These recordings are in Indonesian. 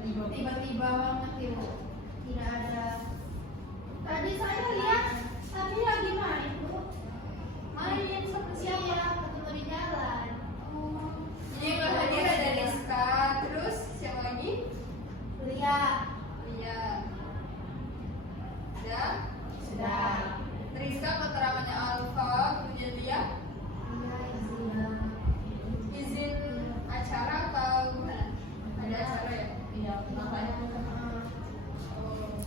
Tiba-tiba banget ibu, tidak ada. Tadi saya lihat, tapi lagi main bu. Main sama siapa? Ketemu di jalan. Jadi yang nggak hadir ada Rizka, terus siapa lagi? Lia. Lia. Dan Sudah. Rizka keterangannya Alfa, kemudian Lia izin acara atau gimana? Ada acara ya? Iya, makanya. Oh.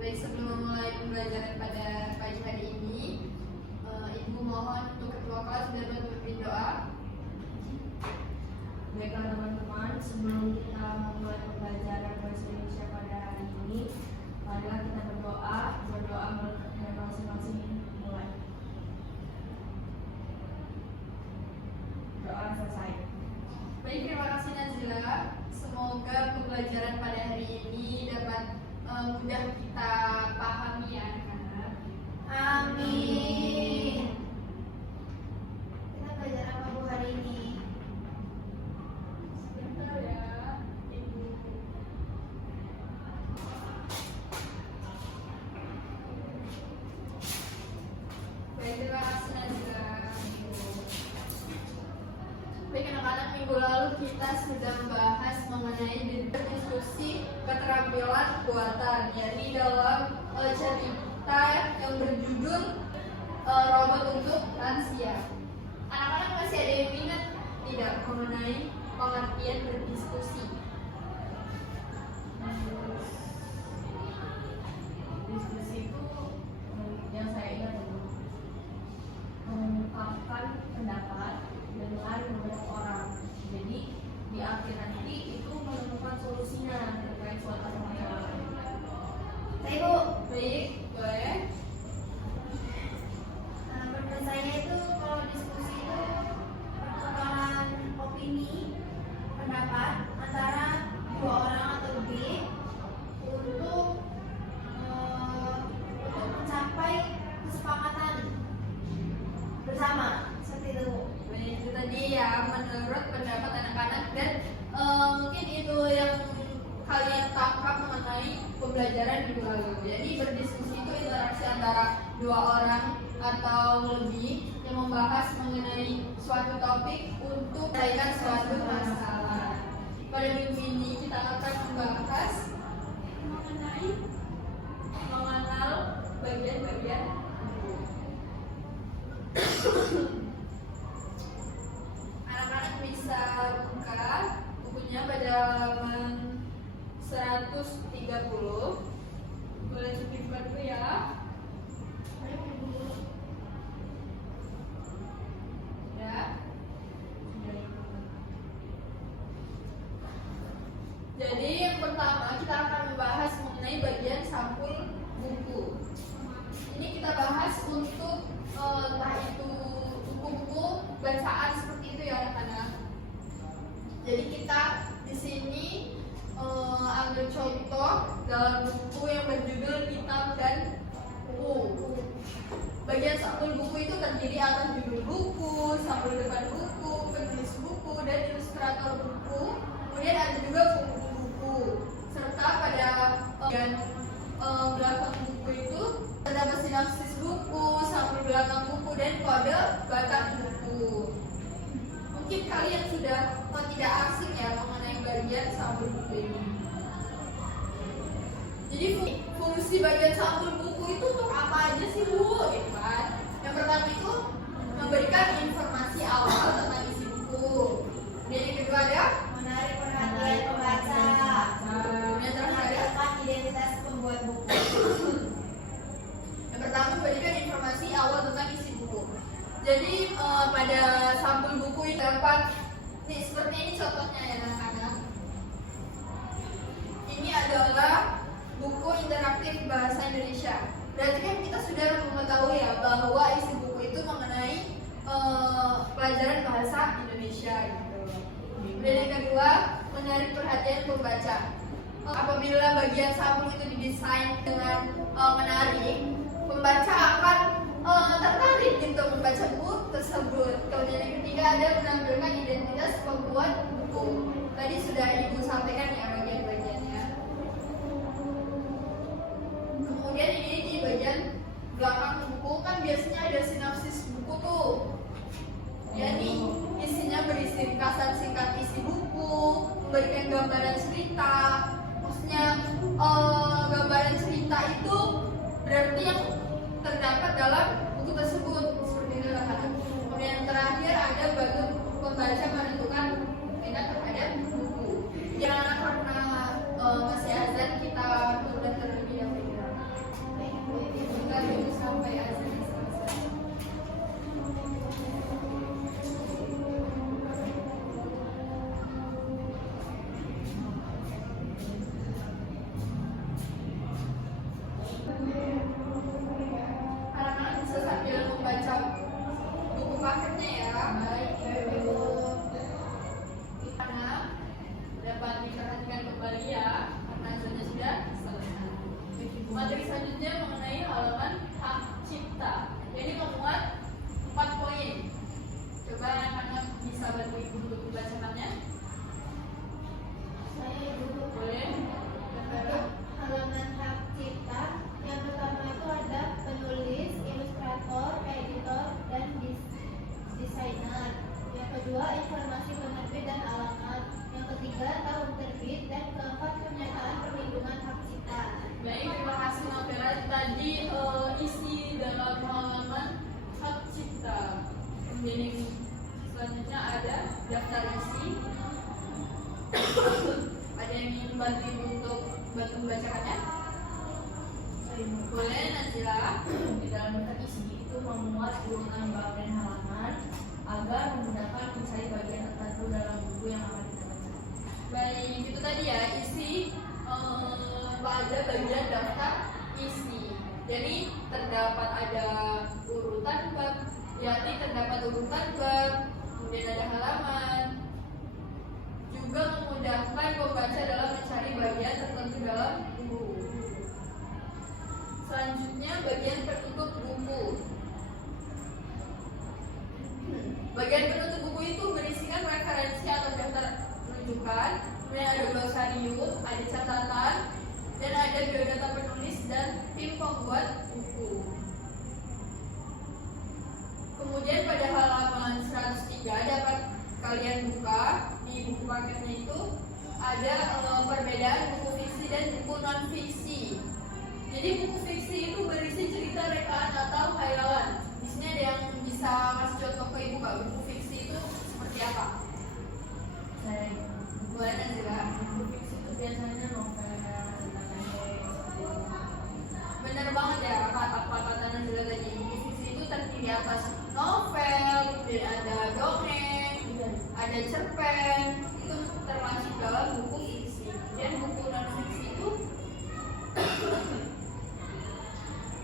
Baik, sebelum memulai pembelajaran pada pagi hari ini, Ibu mohon untuk ketua kelas dan memimpin doa. Baiklah teman-teman, sebelum kita memulai pembelajaran bahasa Indonesia pada hari ini, marilah kita berdoa dan masing-masing mulai. Doa selesai. Baik, terima kasih Nazila. Semoga pembelajaran pada hari ini dapat mudah kita pahami ya anak-anak. Amin. Kita belajar apa bu hari ini? Sebentar ya, Ibu. Baik, terima kasih Nazila. Baik anak-anak, minggu lalu kita sudah membahas mengenai diskusi keterampilan buatan, yakni dalam cerita yang berjudul Robot untuk Lansia. Anak-anak masih ada yang ingat tidak mengenai pengertian berdiskusi? Diskusi itu yang saya ingat itu mengungkapkan pendapat dengan beberapa orang. Jadi di akhir nanti itu menemukan solusinya terkait suatu masalah. Saya bu. Baik, boleh. Menurut saya itu kalau diskusi itu pertukaran opini, pendapat antara dua orang atau lebih untuk mencapai kesepakatan bersama seperti itu. Baik, itu tadi ya menurut pendapat anak-anak dan mungkin itu yang kalian tangkap mengenai pembelajaran minggu lalu. Jadi berdiskusi itu interaksi antara dua orang atau lebih yang membahas mengenai suatu topik untuk menyelesaikan suatu masalah. Pada minggu ini kita akan membahas mengenai mengenal bagian-bagian anak-anak bisa buka bukunya pada halaman 130. Boleh dibuka dulu ya. Ya. Jadi yang pertama kita akan membahas mengenai bagian sampul buku. Ini kita bahas untuk entah itu buku-buku bacaan seperti itu ya anak-anak. Jadi kita di sini ambil contoh dalam buku yang berjudul Kitab dan Buku. Bagian sampul buku itu terdiri atas judul buku, sampul depan buku, penulis buku, dan ilustrator buku. Kemudian ada juga punggung buku. Serta pada bagian belakang buku itu terdapat sinopsis buku, sampul belakang buku, dan kode batang buku. Mungkin kalian sudah tidak asing ya mengenai bagian sampul buku ini. Jadi fungsi bagian sampul buku itu untuk apa aja sih bu? Gitu kan? Yang pertama itu memberikan informasi awal tentang isi buku. Kemudian yang kedua ada Menarik perhatian pembaca. yang terakhir ada Mengenalkan identitas pembuat buku. yang pertama memberikan informasi awal tentang isi buku. Jadi pada sampul buku ini dapat nih seperti ini contohnya ya anak-anak. Ini adalah buku interaktif bahasa Indonesia. Berarti kan kita sudah mengetahui ya bahwa isi buku itu mengenai pelajaran bahasa Indonesia gitu. Dan yang kedua, menarik perhatian pembaca. Apabila bagian sampul itu didesain dengan menarik, pembaca akan tertarik gitu membaca buku tersebut. Kemudian yang ketiga ada menampilkan identitas pembuat buku. Tadi sudah Ibu sampaikan ya gambaran cerita. Maksudnya gambaran cerita itu berarti yang terdapat dalam buku tersebut, seperti itu anak-anak. Kemudian yang terakhir ada bagi pembaca menentukan minat terhadap buku. Ya, karena masih azan, kita tunda terlebih dahulu. Kita tunggu sampai azan selesai. Anak-anak bisa sambil membaca buku paketnya ya. Baik, Ibu. Anak dapat diperhatikan kembali ya, karena azannya sudah selesai. Materi selanjutnya mengenai halaman hak cipta. Jadi memuat 4 poin. Coba anak-anak bisa bantu Ibu untuk membacakannya. Saya Ibu. Boleh? Untuk halaman hak cipta, yang pertama itu ada penulis, ilustrator, editor, dan desainer. Yang kedua, informasi penerbit dan alamat. Yang ketiga, tahun terbit. Dan keempat, pernyataan perlindungan hak cipta. Baik, terima kasih Novera. Tadi isi dalam halaman hak cipta. Kemudian yang selanjutnya ada daftar isi. Ada yang ingin bantu Ibu untuk bantu membacakannya? Boleh, Nazila. Di dalam daftar isi itu memuat urutan bab dan halaman agar memudahkan mencari bagian tertentu dalam buku yang akan kita baca. Baik, itu tadi ya isi pada bagian daftar isi. Jadi terdapat ada urutan bab, terdapat urutan bab, kemudian ada halaman. Juga memudahkan pembaca dalam mencari bagian tertentu dalam buku. Selanjutnya bagian penutup buku. Bagian penutup buku itu berisikan referensi atau daftar rujukan, kemudian ada glosarium, ada catatan, dan ada biodata penulis dan tim pembuat buku. Kemudian pada halaman 103 dapat kalian buka di buku paketnya itu ada perbedaan buku fiksi dan buku non fiksi. Jadi buku fiksi itu berisi cerita rekaan atau khayalan. Di sini ada yang bisa kasih contoh ke Ibu, Kak, buku fiksi itu seperti apa? Saya Boleh, Nazila? buku fiksi itu biasanya novel, cerita pendek, seperti itu. Benar banget ya apa kata Nazila tadi. Buku fiksi itu terdiri atas novel, kemudian ada dongeng, ada cerpen, itu termasuk dalam buku fiksi. Dan buku non fiksi itu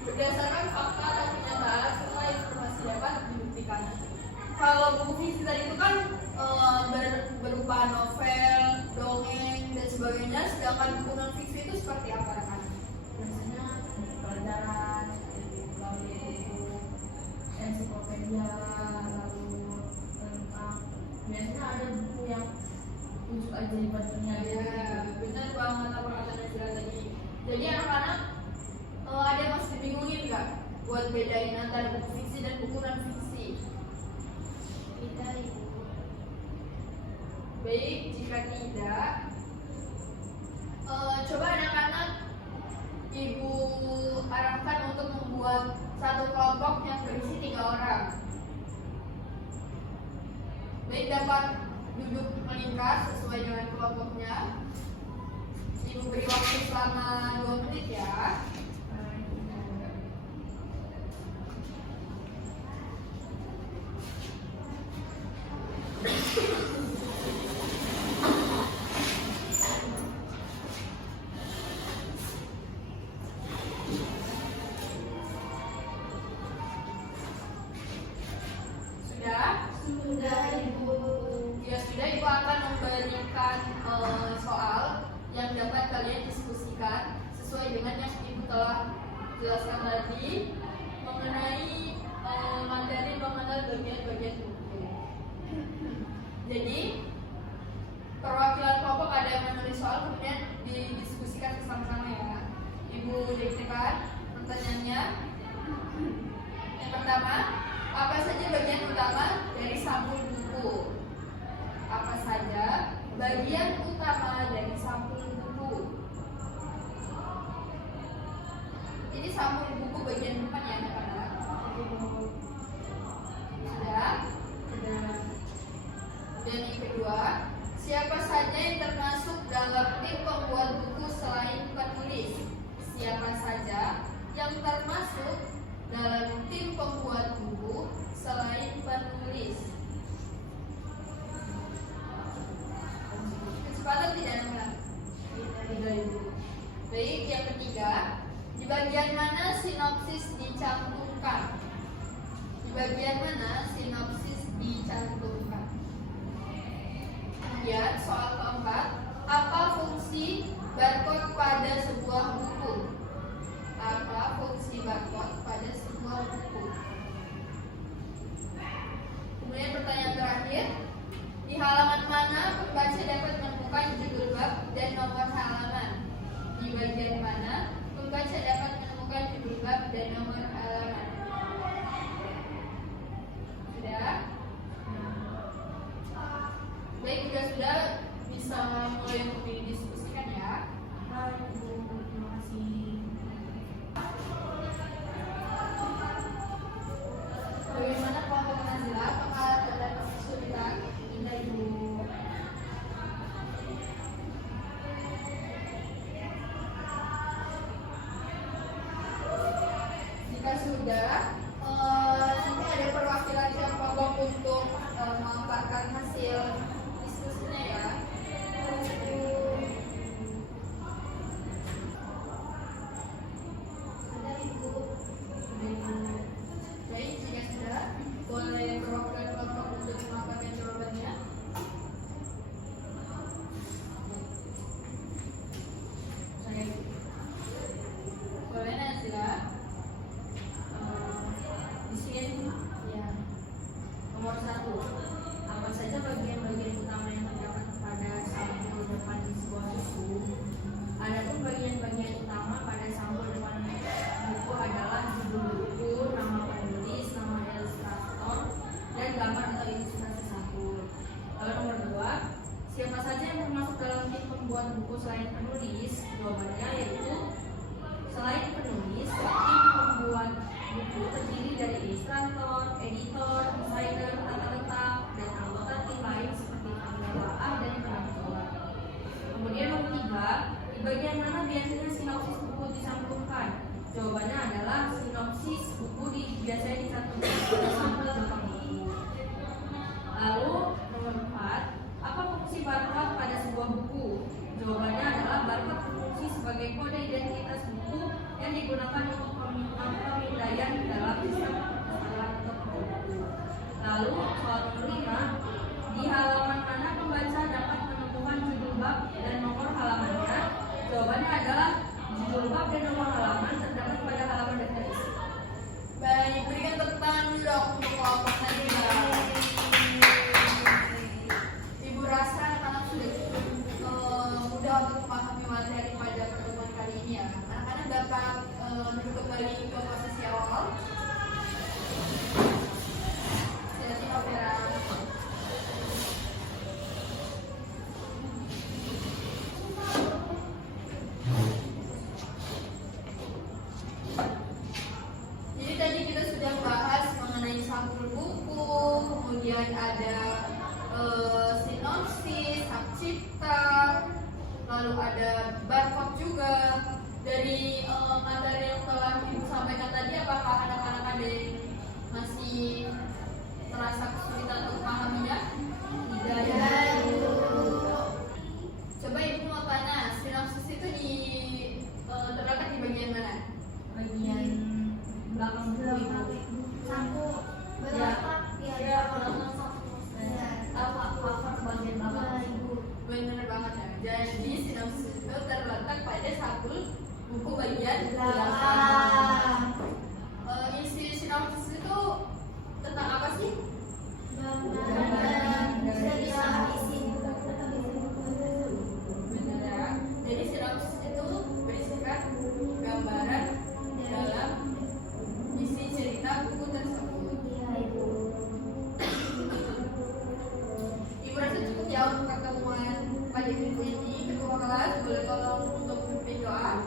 berdasarkan fakta dan kenyataan setelah informasi dapat dibuktikan. Kalau buku fiksi tadi itu kan berupa novel, dongeng, dan sebagainya. Sedangkan buku non fiksi itu seperti apa, rekan? Biasanya buku pelajaran, lalu buku ensiklopedia, lalu tentang biasanya ada buku yang ujuk aja di dunia gitu. Ya, benar banget apa kata Nazila tadi. Jadi anak-anak ada yang masih dibingungin nggak buat bedain antara buku fiksi dan buku non fiksi? Kita Ibu. Baik, jika tidak, coba anak-anak Ibu arahkan untuk membuat satu kelompok yang berisi 3 orang. Baik, dapat duduk melingkar sesuai dengan kelompoknya. Ibu beri waktu selama 2 menit ya. Sudah? Sudah Ibu. Ya sudah, Ibu akan memberikan soal yang dapat kalian diskusikan sesuai dengan yang Ibu telah jelaskan tadi mengenai materi mengenal bagian-bagian buku. Jadi perwakilan kelompok ada yang menulis soal kemudian didiskusikan bersama-sama ya. Ibu diktikan pertanyaannya. Yang pertama, apa saja bagian utama dari sampul buku? Apa saja bagian utama dari sampul buku bagian depan ya anak-anak. Sudah? Dan yang kedua, siapa saja yang termasuk dalam tim pembuat buku selain penulis? Siapa saja yang termasuk dalam tim pembuat buku selain penulis? Kecepatan tidak anak-anak? Baik, yang ketiga, di bagian mana sinopsis dicantumkan? Di bagian mana sinopsis dicantumkan? Kemudian soal keempat, apa fungsi barcode pada sebuah buku? Apa fungsi barcode pada sebuah buku? Kemudian pertanyaan terakhir, di halaman mana pembaca dapat menemukan judul bab dan nomor halaman? Di bagian mana pembaca dapat menemukan judul bab dan nomor halaman? Sudah? Baik, sudah bisa mulai untuk didiskusikan ya. Terima kasih. Bagaimana kelompok Nazila? Apakah ada kesulitan? Tidak, Ibu. Jika sudah, nanti ada perwakilan tiap kelompok untuk memaparkan hasil diskusinya ya. Sudah Ibu. Baik, jika sudah, boleh perwakilan kelompok untuk memaparkan jawabannya. Boleh Nazila? Di sini ya. Nomor 1. Apa saja bagian-bagian utama yang terdapat pada sampul depan di sebuah buku? Adapun bagian-bagian utama pada sampul depan buku adalah judul buku, nama penulis, nama ilustrator, dan gambar atau ilustrasi sampul. Lalu nomor 2, siapa saja yang termasuk dalam tim pembuat buku selain penulis? Jawabannya yaitu selain penulis, tim pembuat buku terdiri dari ilustrator, editor, desainer, tata letak, dan anggota tim lain seperti pengelolaan dan pengatur. Kemudian nomor 3, di bagian mana biasanya sinopsis buku dicantumkan? Jawabannya adalah sinopsis buku biasanya dicantumkan pada sampul depan buku. Lalu nomor 4, apa fungsi barcode pada sebuah buku? Jawabannya adalah barcode berfungsi sebagai kode identitas buku yang digunakan untuk pemindaian dalam sistem perpustakaan atau buku. Lalu soal nomor 5, di halaman mana pembaca dapat menemukan judul bab dan nomor halamannya? Jawabannya adalah judul bab dan nomor halaman terdapat pada halaman definisi. Baik, berikan tepuk tangan dulu dong untuk kelompok Nazila. Ibu rasa anak-anak sudah cukup mudah untuk memahami materi pada pertemuan kali ini ya. Anak-anak dapat duduk kembali ke posisi awal. Jadi kamera. Jadi tadi kita sudah bahas mengenai sampul buku, kemudian ada sinopsis, hak cipta, lalu ada barcode juga. Dari materi yang telah Ibu sampaikan tadi, apakah anak-anak ada yang masih terasa kesulitan untuk memahaminya? Tidak ya. Coba Ibu mau tanya, sinopsis itu terdapat di bagian mana? Bagian belakang buku itu. Sampul berapa? Ya, belakang sampul. Apa bagian belakang buku? Benar banget ya. Jadi sinopsis itu terletak pada sampul buku bagian Belakang. Isi sinopsis itu tentang apa sih? Gambaran bisa isi Benar ya. Jadi sinopsis itu berisikan gambaran dalam isi cerita buku tersebut. Ibu rasa cukup ya untuk pertemuan pada minggu ini. Ketua kelas boleh tolong untuk memimpin doa.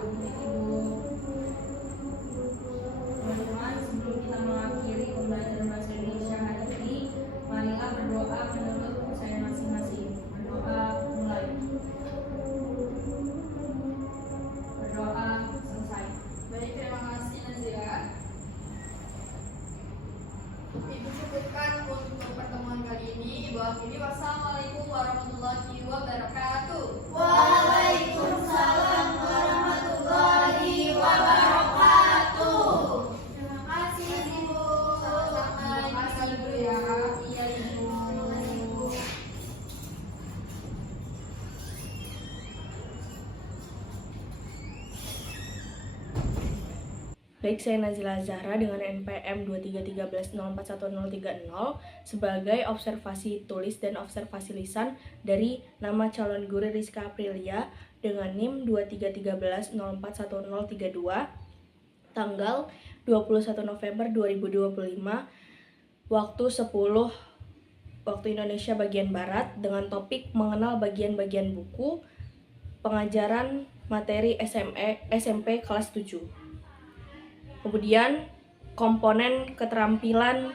Baik, saya Nazila Zahra dengan NPM 2313041030 sebagai observasi tulis dan observasi lisan dari nama calon guru Rizka Aprilia dengan NIM 2313041032 tanggal 21 November 2025 waktu 10 waktu Indonesia bagian Barat dengan topik mengenal bagian-bagian buku pengajaran materi SMP kelas 7. Kemudian komponen keterampilan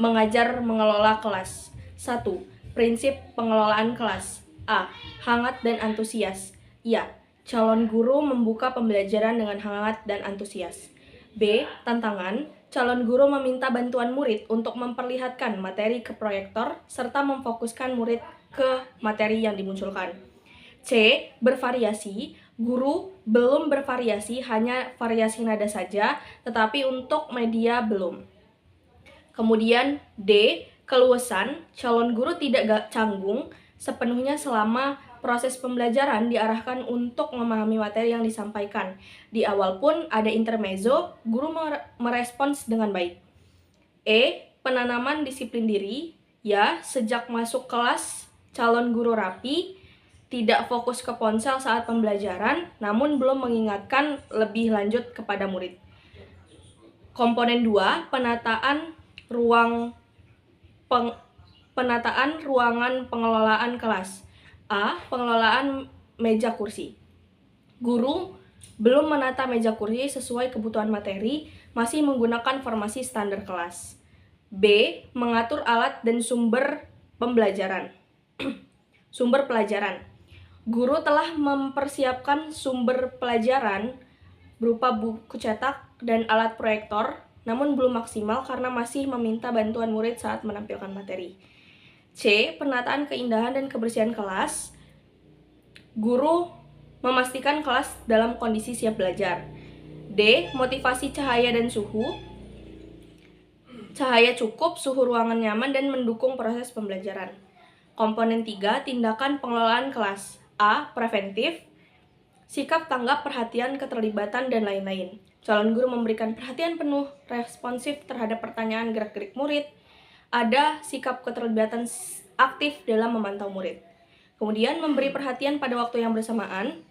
mengajar mengelola kelas. 1. Prinsip pengelolaan kelas. A. Hangat dan antusias. Ya, calon guru membuka pembelajaran dengan hangat dan antusias. B. Tantangan. Calon guru meminta bantuan murid untuk memperlihatkan materi ke proyektor serta memfokuskan murid ke materi yang dimunculkan. C. Bervariasi. Guru belum bervariasi, hanya variasi nada saja, tetapi untuk media belum. Kemudian D. Keluasan. Calon guru tidak canggung sepenuhnya selama proses pembelajaran diarahkan untuk memahami materi yang disampaikan. Di awal pun ada intermezzo, guru merespons dengan baik. E. Penanaman disiplin diri. Ya, sejak masuk kelas, calon guru rapi, tidak fokus ke ponsel saat pembelajaran, namun belum mengingatkan lebih lanjut kepada murid. Komponen 2, penataan ruangan pengelolaan kelas. A. Pengelolaan meja kursi. Guru belum menata meja kursi sesuai kebutuhan materi, masih menggunakan formasi standar kelas. B. Mengatur alat dan sumber pembelajaran. Sumber pelajaran. Guru telah mempersiapkan sumber pelajaran berupa buku cetak dan alat proyektor, namun belum maksimal karena masih meminta bantuan murid saat menampilkan materi. C. Penataan keindahan dan kebersihan kelas. Guru memastikan kelas dalam kondisi siap belajar. D. Motivasi cahaya dan suhu. Cahaya cukup, suhu ruangan nyaman, dan mendukung proses pembelajaran. Komponen 3, tindakan pengelolaan kelas. A. Preventif. Sikap tanggap, perhatian, keterlibatan, dan lain-lain. Calon guru memberikan perhatian penuh, responsif terhadap pertanyaan gerak-gerik murid. Ada sikap keterlibatan aktif dalam memantau murid. Kemudian memberi perhatian pada waktu yang bersamaan.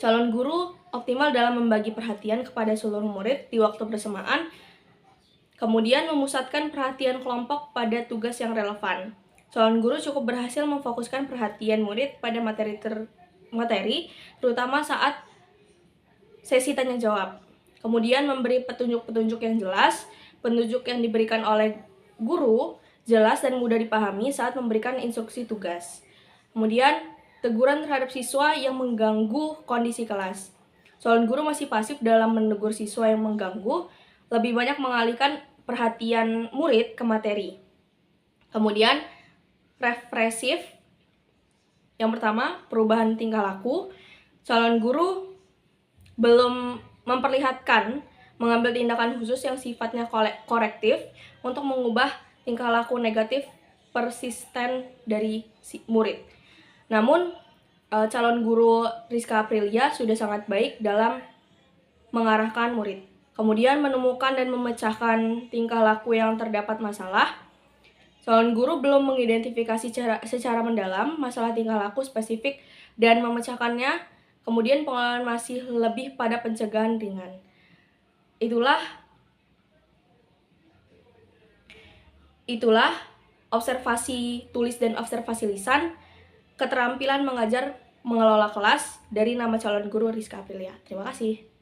Calon guru optimal dalam membagi perhatian kepada seluruh murid di waktu bersamaan. Kemudian memusatkan perhatian kelompok pada tugas yang relevan. Calon guru cukup berhasil memfokuskan perhatian murid pada materi, terutama saat sesi tanya jawab. Kemudian memberi petunjuk-petunjuk yang jelas, petunjuk yang diberikan oleh guru jelas dan mudah dipahami saat memberikan instruksi tugas. Kemudian teguran terhadap siswa yang mengganggu kondisi kelas. Calon guru masih pasif dalam menegur siswa yang mengganggu, lebih banyak mengalihkan perhatian murid ke materi. Kemudian represif. Yang pertama, perubahan tingkah laku. Calon guru belum memperlihatkan mengambil tindakan khusus yang sifatnya korektif untuk mengubah tingkah laku negatif persisten dari si murid. Namun, calon guru Rizka Aprilia sudah sangat baik dalam mengarahkan murid. Kemudian menemukan dan memecahkan tingkah laku yang terdapat masalah. Calon guru belum mengidentifikasi secara mendalam masalah tingkah laku spesifik dan memecahkannya, kemudian pengelolaan masih lebih pada pencegahan ringan. Itulah observasi tulis dan observasi lisan, keterampilan mengajar mengelola kelas dari nama calon guru Rizka Aprilia. Terima kasih.